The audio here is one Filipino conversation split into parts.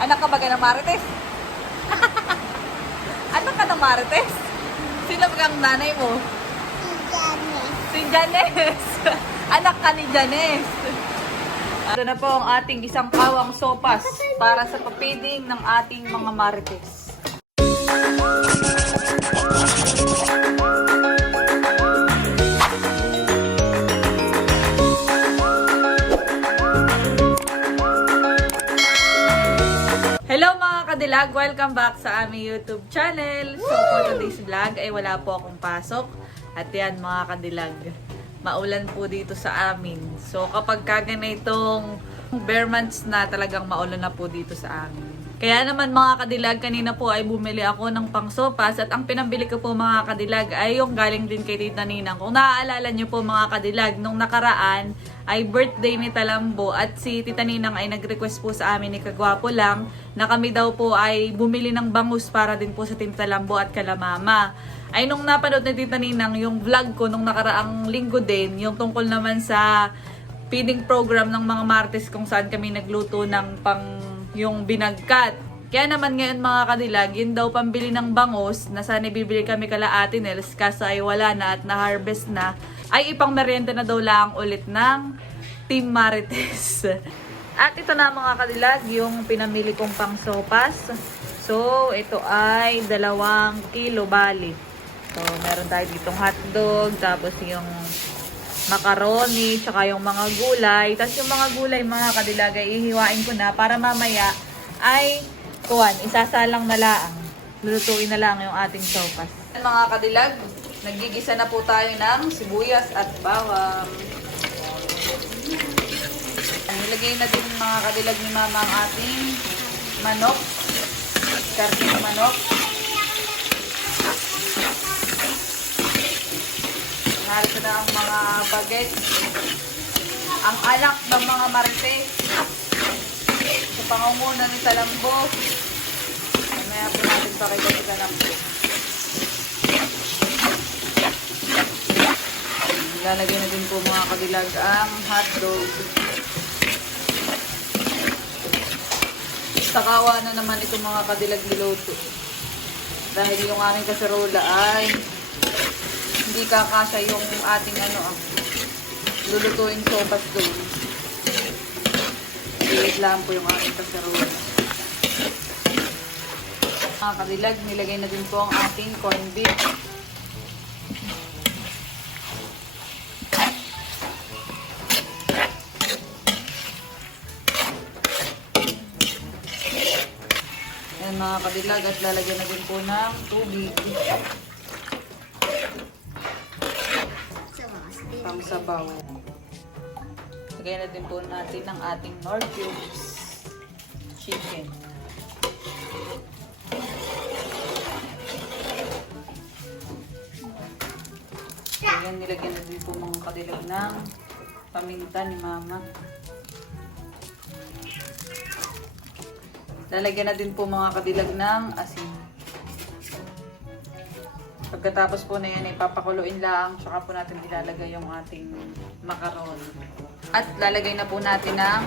Anak ka ba ka ng Marites? Anak ka ng Marites? Sino ba ang nanay mo? Si Janes. Anak ka ni Janes. Ito na po ang ating isang kawang sopas para sa papiding ng ating mga Marites. Kadilag! Welcome back sa aming YouTube channel. So for today's vlog ay wala po akong pasok. At yan mga kadilag, maulan po dito sa amin. So kapag kagana itong bare months na talagang maulan na po dito sa amin. Kaya naman mga kadilag, kanina po ay bumili ako ng pangsopas at ang pinambili ko po mga kadilag ay yung galing din kay Tita Ninang. Kung naaalala nyo po mga kadilag, nung nakaraan ay birthday ni Talambo at si Tita Ninang ay nag-request po sa amin ni Kagwapo lang na kami daw po ay bumili ng bangus para din po sa Team Talambo at Kalamama. Ay nung napanood ni Tita Ninang yung vlog ko nung nakaraang linggo din, yung tungkol naman sa feeding program ng mga Martes kung saan kami nagluto ng pang yung binagkat. Kaya naman ngayon mga kadilag, yun daw pambili ng bangos na sana bibili kami kala Ate Nels kaso ay wala na at na-harvest na ay ipang merienda na daw lang ulit ng Team Marites. At ito na mga kadilag, yung pinamili kong pang sopas. So, ito ay dalawang kilo bali. So, meron tayo ditong hotdog, tapos yung macaroni, tsaka yung mga gulay. Tapos yung mga gulay, mga kadilag, ay ihiwain ko na para mamaya ay, kuwan, isasalang na lang. Lulutuin na lang yung ating sopas. Mga kadilag, nagigisa na po tayo ng sibuyas at bawang. Nilagay na din mga kadilag ni mama ang ating manok. Karting manok. Narito na ang mga bagets. Ang anak ng mga marites. Sa pangunguna ni Talambo. Mamaya po natin pakita si Talambo. Lalagay na din po mga kadilag ang hotdog. Sakawa na naman itong mga kadilag niluto. Dahil yung aming kasarola ay hindi kakasya yung ating ano ah, lulutuin sopas doon. Liit lang po yung ating kasarola. Mga kadilag, nilagay na din po ang ating corned beef. Ayan mga kadilag at lalagyan na din po ng tubig. Pang sabaw. Lagyan na din po natin ang ating nor cubes chicken. Ayan, nilagyan na din po mga kadilag ng paminta ni mama. Lalagyan na din po mga kadilag ng asin. Pagkatapos po na yan, ipapakuluin lang. Tsaka po natin ilalagay yung ating macaron. At lalagay na po natin ng,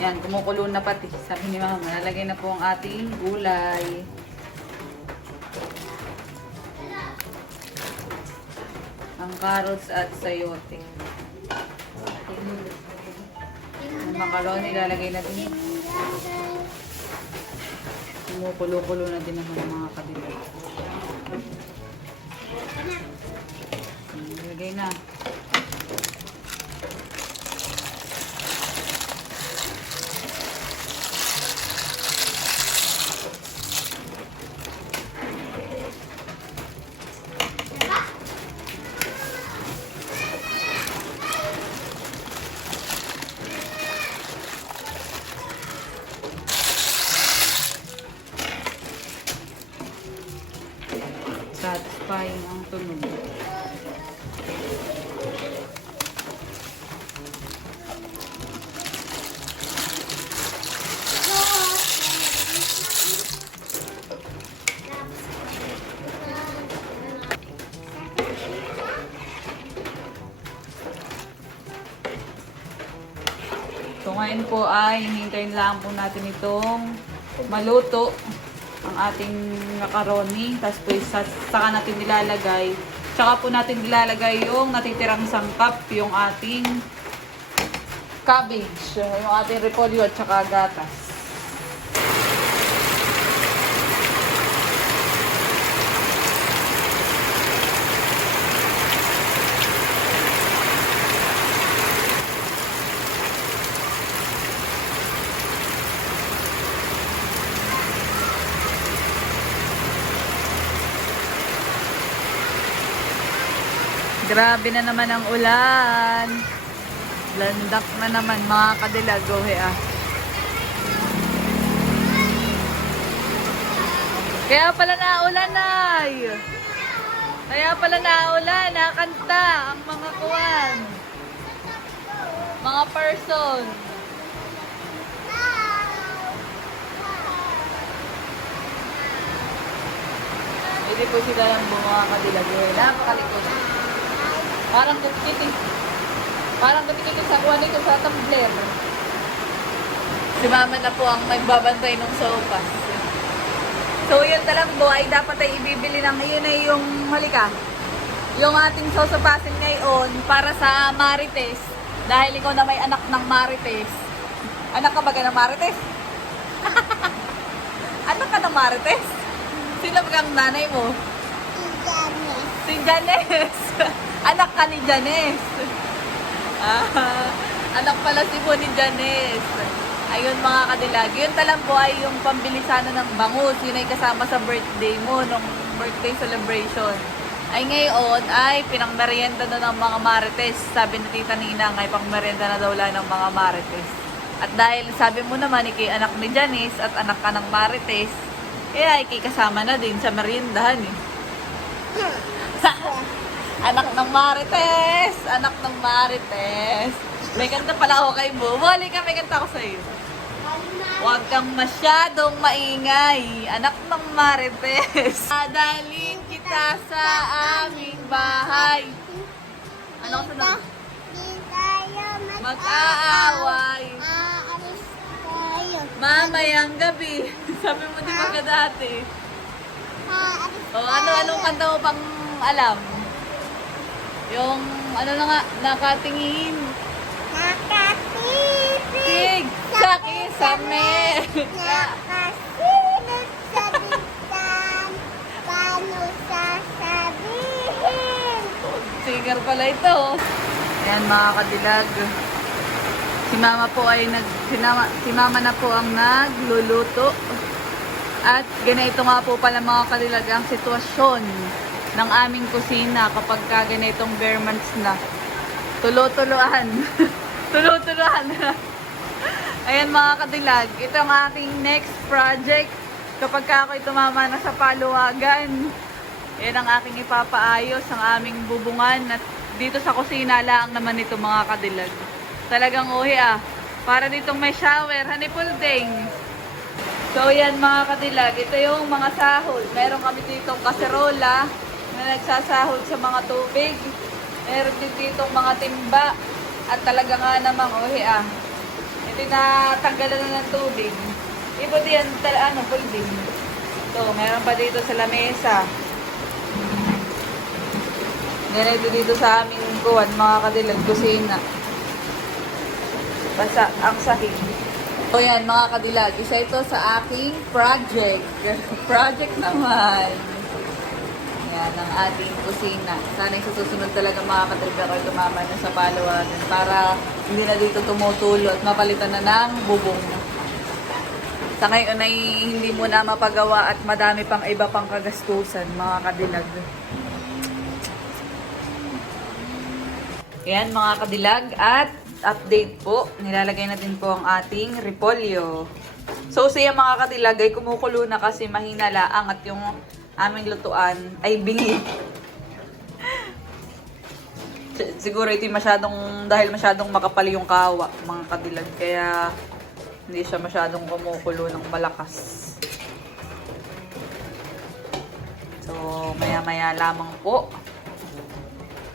yan, kumukulo na pati. Sabi ni mama, lalagay na po ang ating gulay. Ang carrots at sayote. Ang macaroni, lalagay na din. Kumukulo-kulo na din naman mga kadilag. Ilagay na. Ngayon po ay hihintayin lang po natin itong maluto ang ating macaroni. Tapos po sa, saka natin nilalagay. Tsaka po natin nilalagay yung natitirang sangkap, yung ating cabbage, yung ating repolyo at saka gatas. Grabe na naman ang ulan. Landak na naman mga kadilag. Oh, he, ah. Kaya pala naulan ay. Kaya pala naulan, nakanta ang mga kuwan. Mga person. Hindi po sila lang mga kadilag. Eh. Parang dutkitin. Parang dutkitin sa kuwan nito sa tumbler. Si mama na po ang magbabantay ng sofa. So yun talambo ay dapat ay ibibili ng yun ay yung halika. Yung ating sosopasin ngayon para sa Marites. Dahil ikaw na may anak ng Marites. Anak ka ba ka ng Marites? anak ka ng Marites? Sino ba ang nanay mo? Si Janes. anak ka ni Janes. Ah, anak pala si po ni Janes. Ayun mga kadilag. Yun talang po ay yung pambili sana ng bangus. Yun ay kasama sa birthday mo, nung birthday celebration. Ay ngayon ay pinangmerienda na ng mga marites. Sabi ni Tita Ninang ay pangmerienda na daw lang ng mga marites. At dahil sabi mo naman, ikay anak ni Janice at anak ka ng marites, ay ikay kasama na din sa meriendahan eh. anak ng marites! Anak ng marites! May kanta pala ako kay Bo. Wali ka, may kanta ako sa'yo. Huwag kang masyadong maingay, anak ng marites. Dadalhin kita sa aming bahay. Ano ka sunod? Mag-aaway. Mamayang gabi. Sabi mo di ba ka dati? O ano, anong kanta mo pang alam? Yung ano na nga, nakatingin. Tig sa kisame. Nakasilip sa bigtan, paano sasabihin? Singer pala ito. Ayan mga kadilag. Si mama po ay nag si mama, si mama na po ang nagluluto. At ganito nga po pala mga kadilag ang sitwasyon ng aming kusina kapag ka ganitong bare months na. Tulo-tuloan. Tulo-tuloan. Ayan mga kadilag, ito ang aking next project. Kapag ka ako'y tumama na sa paluwagan, yan ang aking ipapaayos, ang aming bubungan. At dito sa kusina lang naman ito mga kadilag. Talagang uhi ah. Para ditong may shower, hanipulding. So yan mga kadilag, ito yung mga sahod. Meron kami ditong kaserola na nagsasahod sa mga tubig. Meron din ditong mga timba. At talaga nga namang uhi ah. Ito na tanggalan na ng tubig. Iba din tal ano, pulding. So, meron pa dito sa lamesa. Ganito dito sa aming kuwan, mga kadilag, kusina. Basta ang sahig. So yan, mga kadilag, isa ito sa aking project. project naman. Ang ating kusina. Sana sa susunod talaga mga ako tumama na sa palawagan para hindi na dito tumutulo at mapalitan na ng bubong. Sa ngayon ay hindi mo na mapagawa at madami pang iba pang kagastusan, mga kadilag. Yan mga kadilag at update po. Nilalagay natin po ang ating repolyo. So siya mga kadilag ay kumukulo na kasi mahina laang at yung aming lutuan ay. Si- Siguro ito masyadong, dahil masyadong makapal yung kawa mga kadilag. Kaya hindi siya masyadong kumukulo ng malakas. So maya maya lamang po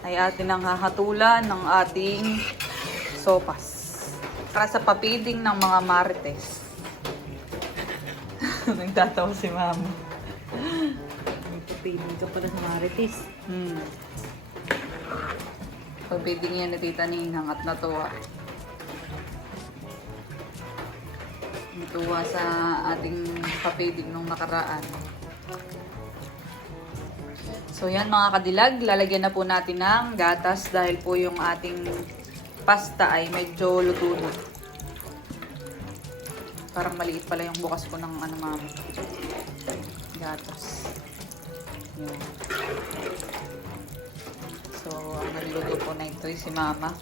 ay atin ang hahatulan ng ating sopas. Para sa papiding ng mga marites. Nagtatawa si mama. Pipili ka pala sa Marites. Hmm. Pabiding yan ni Tita Ninang at natuwa. Sa ating papidig nung nakaraan. So yan mga kadilag, lalagyan na po natin ng gatas dahil po yung ating pasta ay medyo luto na. Parang maliit pala yung bukas ko ng ano mama. Gatas. Yan. So, ang nagluluto po na ito si Mama.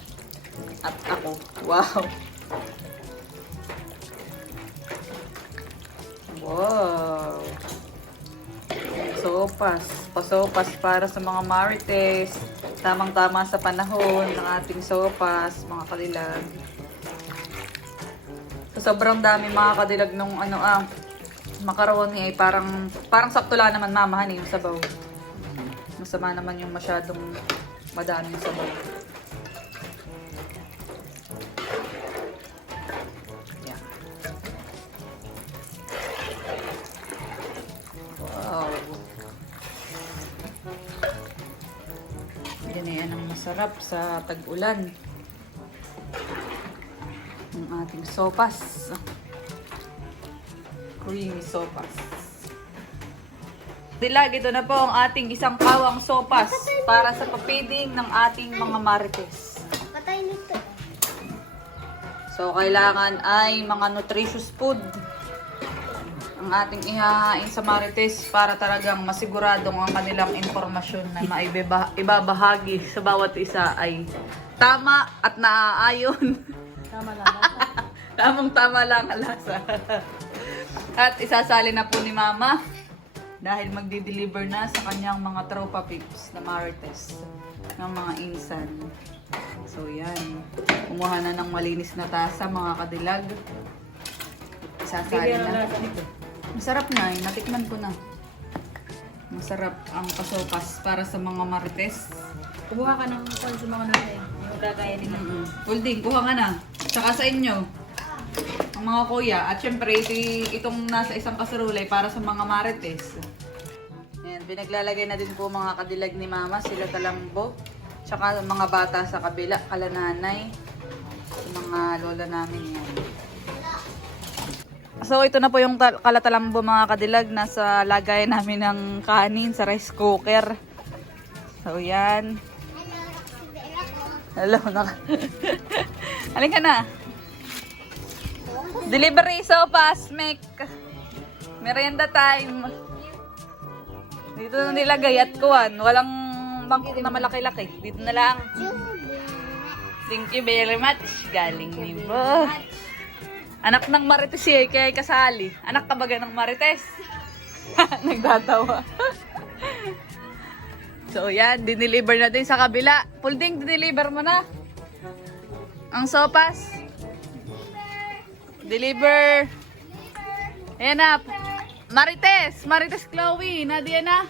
At ako. Wow! Wow! Sopas. Pasopas para sa mga marites. Tamang-tama sa panahon ng ating sopas, mga kadilag. So, sobrang dami mga kadilag nung ano ah, macaroni ay parang parang sakto lang naman mamahan eh, yung sabaw. Masama naman yung masyadong madami yung sabaw. Yan. Wow. Yan yan ang masarap sa tag-ulan. Ang ating sopas. Creamy sopas. Dilag, ito na po ang ating isang kawang sopas para sa papiding ng ating mga marites. Patay nito. So, kailangan ay mga nutritious food ang ating ihahain sa marites para talagang masiguradong ang kanilang impormasyon na maibiba- ibabahagi sa bawat isa ay tama at naaayon. Tama lang. Tamang tama lang ang lasa. At isasali na po ni Mama dahil magdi-deliver na sa kanyang mga tropa pips na marites ng mga insan. So yan. Kumuha na ng malinis na tasa mga kadilag. Isasali na. Masarap na eh. Natikman ko na. Masarap ang pasopas para sa mga marites. Kumuha ka ng kung sa mga nasa eh. Yung kagaya nila. Mm-mm. Holding, kuha nga na. Tsaka sa inyo. Mga kuya. At syempre, ito, itong nasa isang kaserulay para sa mga marites. Ayan, pinaglalagay na din po mga kadilag ni mama. Sila talambo. Tsaka mga bata sa kabila. Kalananay. Mga lola namin yan. So, ito na po yung tal- kalatalambo mga kadilag. Nasa lagay namin ng kanin sa rice cooker. So, yan. Hello, naka... Halika ka na. Delivery sopas, Mek. Merienda time. Dito na nilagay at kuwan. Walang bangkok na malaki-laki. Dito na lang. Thank you very much. Galing ni Bo. Anak ng Marites eh, kaya kasali. Anak ka baga ng Marites? Nagtatawa. so yan, dineliver na din sa kabila. Pulding, dineliver mo na. Ang sopas. Deliver. Ayan na. Marites, Marites Chloe, Nadia na.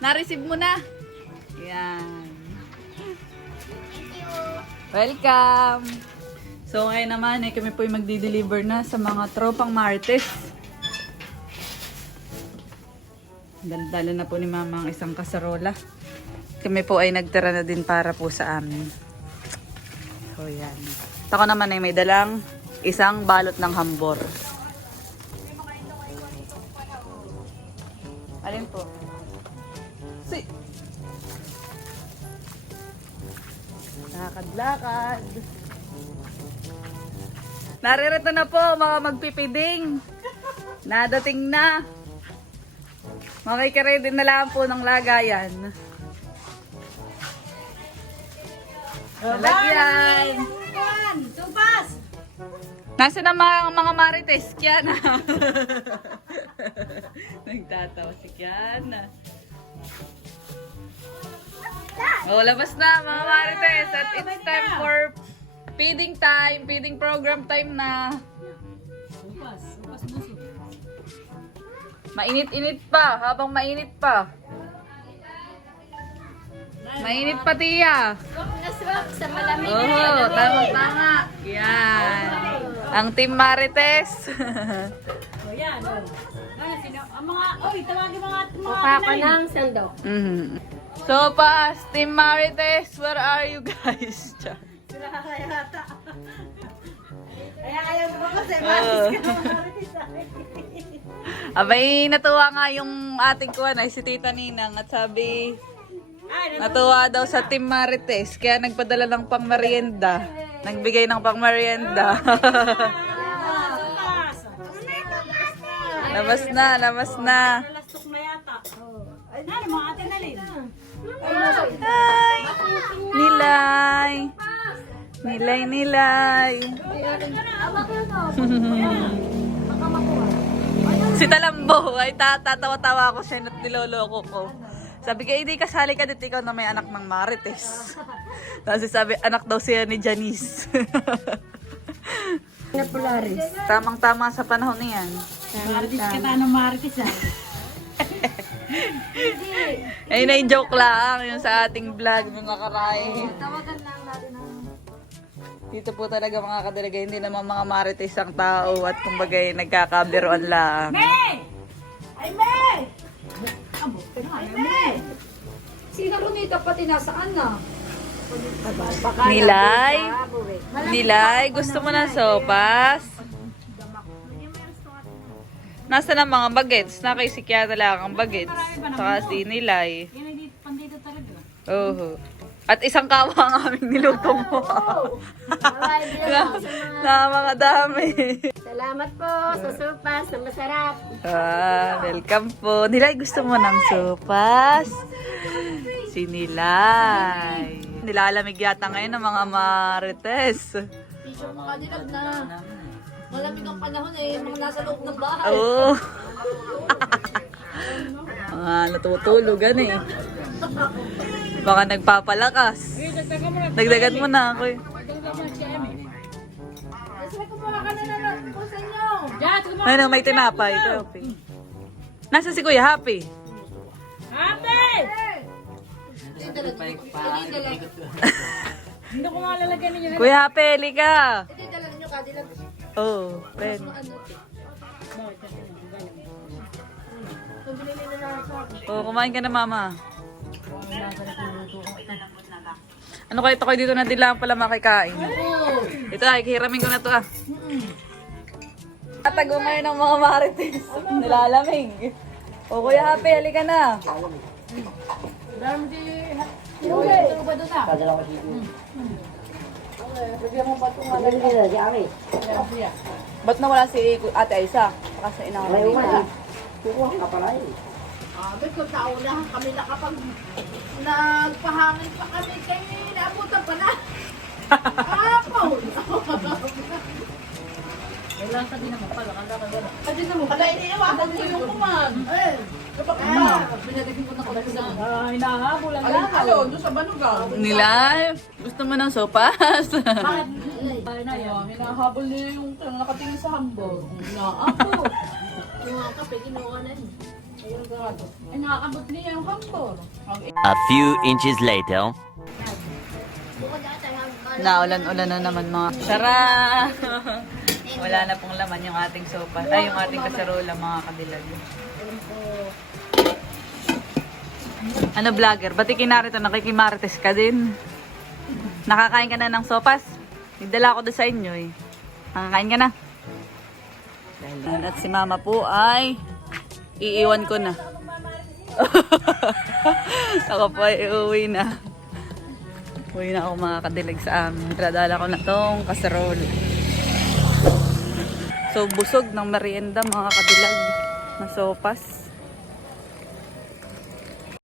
Na-receive mo na. Yan. Welcome! So ngayon naman, eh, kami po yung magdi-deliver na sa mga tropang Marites. Dala na po ni Mama ang isang kasarola. Kami po ay nagtira na din para po sa amin. So yan. Ako naman ay may dalang isang balot ng hambor. Alin po? Si... Lakad-lakad. Naririto na po mga magpipiding. Nadating na. Makikiredy na lang po ng lagayan. Lalagyan. Tupas! Nasa na mga, mga marites? Kiana. Nagtatawa si Kiana. Oh, labas na mga marites. At it's time for feeding time, feeding program time na. Mainit-init pa, habang mainit pa. Mainit pa, tiya. Naswak sa malamig Oo, tama, tama. Yan. Ang Team Marites. yan. Oh. Ano, sino? Ang mga, oy, tawagin mga, mga Mukha ka ng sandok. Mhm. So, pas, Team Marites, where are you guys? Tiyan. Sila kaya yata. Kaya ayaw ko kasi, Oo. Abay, natuwa nga yung ating kuwan ay si Tita Ninang at sabi, natuwa daw sa Team Marites kaya nagpadala ng pang merienda. Nagbigay ng pang merienda. labas na, labas na. Ay! Nilay! Nilay, nilay! si Talambo, ay tatatawa-tawa ako siya at niloloko ko. Sabi ko, hindi kasali ka dito ikaw na may anak ng Marites. Tapos sabi, anak daw siya ni Janice. Na Polaris. Tamang-tama sa panahon niyan. Maritis ka ta ng Maritis ah. Ayun na yung joke lang, yung sa ating vlog, yung nakaray. Tawagan lang natin ang... Dito po talaga mga kadalaga, hindi naman mga marites ang tao at kumbaga eh, nagkakabiroan lang. May! Ay, May! Ay, May! Sino Lunita pati nasaan na? Nilay? Nilay, gusto mo ng sopas? Nasa na mga bagets? Na kay Sikyata lang ang bagets. Saka si Nilay. Yan ay dito, pandito talaga. Oo. At isang kawa ang aming niluto mo. na, na mga dami. Salamat po sa supas na masarap. Ah, welcome po. Nilay, gusto mo ng sopas? Si Nilay. Nilalamig yata ngayon ng mga marites. Teacher mo kanilag na. Malamig ang panahon eh, mga nasa loob ng bahay. Oo. mga natutulugan eh. Baka nagpapalakas. Dagdagan mo na ako eh. Kasi kumuha ka na naman po sa inyo. Diyan, tumawa. Ayun, may tinapay. Happy. Nasa si Kuya Happy? Happy! Hindi ko nga lalagyan ninyo. Kuya Happy, lika. Hindi dala ninyo kadilag. Oo, oh, pen. Ano? Oo, kumain ka na mama. Ano kayo ito kayo dito na dilang pala makikain? Ito ay, hiramin ko na to ah. Tatago ngayon ng mga marites. Nilalamig. O kuya Happy, halika na. Ba't nawala si Ate Aisa? Baka sa inang Sabi ko, naunahan kami na kapag nagpahangin pa kami, kay naabutan pa na. Apple! Kasi naman, kala iniiwasan ko yung kuman. Eh, kapag ba? Ah, hinahabol ang Alin alo, doon sa Banugaw. Nilay, gusto mo ng sopas? Ayun, hinahabol niya yung nakatingin sa hambog. Naapo. Yung mga kape, kinuha na niya. Ay, nakakabot yung hambog. A few inches later. Naulan-ulan na naman mga Tara! Wala na pong laman yung ating sopa. Ay, yung ating kasarola mga kadilag. Ano vlogger? Ba't ikinarito? Nakikimarites ka din? Nakakain ka na ng sopas? Nagdala ko doon sa inyo eh. Nakakain ka na? At si mama po ay iiwan ko na. ako po ay uuwi na. Uwi na ako mga kadilag sa amin. Dradala ko na tong kaserol. So, busog ng merienda mga kadilag na sopas.